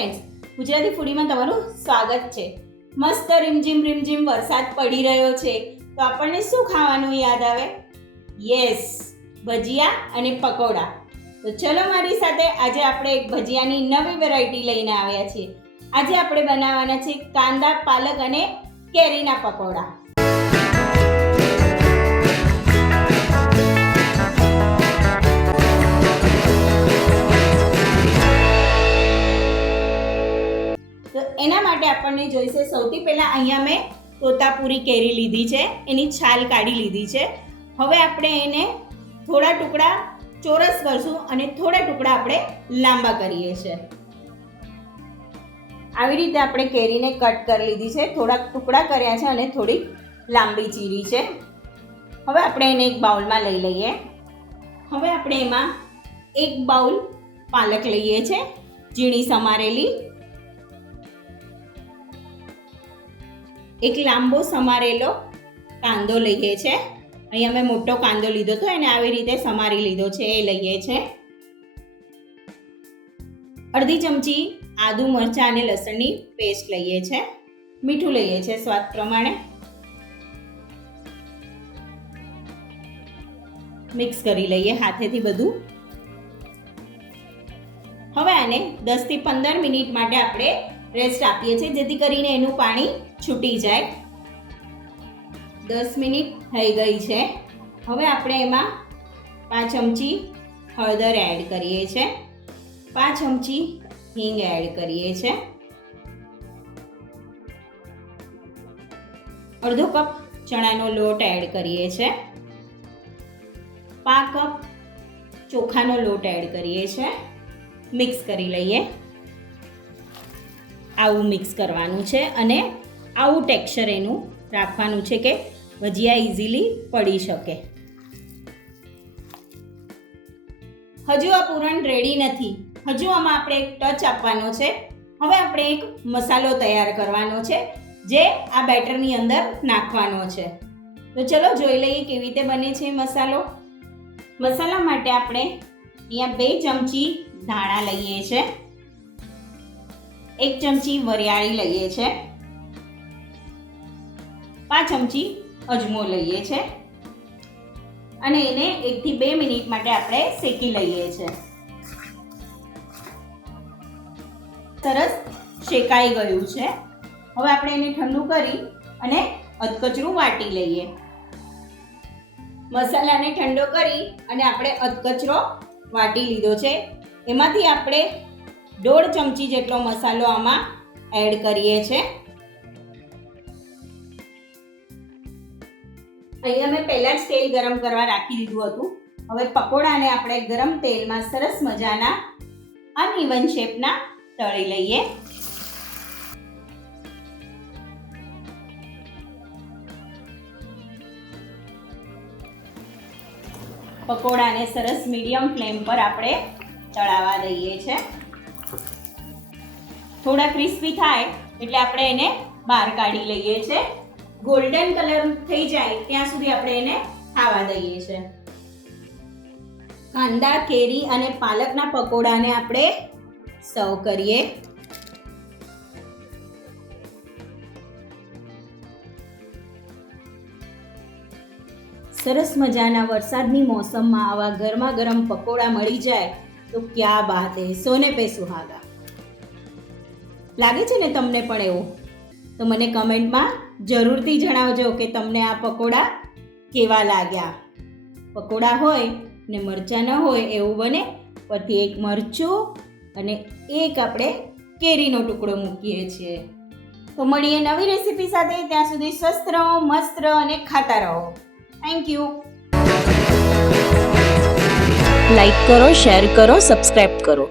Friends, Gujarati ફૂડીમાં તમારું સ્વાગત છે. મસ્ત રીમઝીમ રીમઝીમ વરસાદ પડી રહ્યો છે. તો આપણને શું ખાવાનું યાદ આવે? યસ ભજીયા અને પકોડા. તો ચલો મારી સાથે આજે આપણે એક ભજીયાની નવી વેરાયટી લઈને આવ્યા છીએ. આજે આપણે બનાવવાના છે કાંદા, પાલક અને કેરીના પકોડા. જોઈશે. સૌથી પહેલાં અહીંયા મેં તોતાપુરી કેરી લીધી છે. એની છાલ કાઢી લીધી છે. હવે આપણે એને થોડા ટુકડા ચોરસ કરશું અને થોડા ટુકડા આપણે લાંબા કરીએ છીએ. આવી રીતે આપણે કેરીને કટ કરી લીધી છે. થોડાક ટુકડા કર્યા છે અને થોડીક લાંબી ચીરી છે. હવે આપણે એને એક બાઉલમાં લઈ લઈએ. હવે આપણે એમાં એક બાઉલ પાલક લઈએ છે. ઝીણી સમારેલી એક લાંબો સમારેલો કાંદો લઈએ છે. અહીંયા મેં મોટો કાંદો લીધો હતો એને આવી રીતે સમારી લીધો છે, એ લઈએ છે. અડધી ચમચી આદુ મરચાં અને લસણની પેસ્ટ લઈએ છે. મીઠું લઈએ છે સ્વાદ પ્રમાણે. મિક્સ કરી લઈએ હાથેથી બધું. હવે આને દસથી પંદર મિનિટ માટે આપણે રેસ્ટ આપીએ છીએ, જેથી કરીને એનું પાણી છૂટી જાય. દસ મિનિટ થઈ ગઈ છે. હવે આપણે એમાં પાંચ ચમચી હળદર એડ કરીએ છીએ પાંચ ચમચી હિંગ એડ કરીએ છીએ અડધો કપ ચણાનો લોટ એડ કરીએ છીએ પાંચ કપ ચોખાનો લોટ એડ કરીએ છીએ મિક્સ કરી લઈએ. આવું મિક્સ કરવાનું છે અને આવું ટેક્સચર એનું રાખવાનું છે કે ભજીયા ઇઝીલી પડી શકે. હજુ આ પૂરણ રેડી નથી. હજુ આમાં આપણે એક ટચ આપવાનો છે. હવે આપણે એક મસાલો તૈયાર કરવાનો છે, જે આ બેટરની અંદર નાખવાનો છે. તો ચલો જોઈ લઈએ કેવી રીતે બને છે મસાલો. મસાલા માટે આપણે અહીંયા બે ચમચી ધાણા લઈએ છીએ એક ચમચી વરિયાળી લઈએ છે. પાંચ ચમચી અજમો લઈએ છે. અને એને એકથી બે મિનિટ માટે આપણે શેકી લઈએ છે. સરસ શેકાઈ ગયું છે. હવે આપણે એને ઠંડુ કરી અને અધકચરું વાટી લઈએ. મસાલાને ઠંડો કરી અને આપણે અધકચરો વાટી લીધો છે. એમાંથી આપણે દોઢ ચમચી જેટલો મસાલો આમાં એડ કરીએ છીએ અહીંયા મેં પહેલાં જ તેલ ગરમ કરવા રાખી દીધું હતું. હવે પકોડાને આપણે ગરમ તેલમાં સરસ મજાના અનઇવન શેપના તળી લઈએ. પકોડાને સરસ મીડિયમ ફ્લેમ પર આપણે તળાવા દઈએ છે. થોડા ક્રિસ્પી થાય એટલે આપણે એને બહાર કાઢી લઈએ છે. ગોલ્ડન કલર થઈ જાય ત્યાં સુધી આપણે એને ખાવા દઈએ છે. કાંદા, કેરી અને પાલકના પકોડાને આપણે સર્વ કરીએ. સરસ મજાના વરસાદની મોસમમાં આવા ગરમા ગરમ પકોડા મળી જાય તો ક્યાં બાત હે? સોને પે સુહાગા લાગે છે ને તમને પણ એવું? તો મને કમેન્ટમાં જરૂરથી જણાવજો કે તમને આ પકોડા કેવા લાગ્યા. પકોડા હોય ને મરચાં ન હોય એવું બને, પરથી એક મરચું અને એક આપણે કેરીનો ટુકડો મૂકીએ છીએ. તો મળીએ નવી રેસીપી સાથે, ત્યાં સુધી સ્વસ્થ રહો, મસ્ત રહો અને ખાતા રહો. થેન્ક યુ લાઈક કરો શેર કરો સબસ્ક્રાઈબ કરો.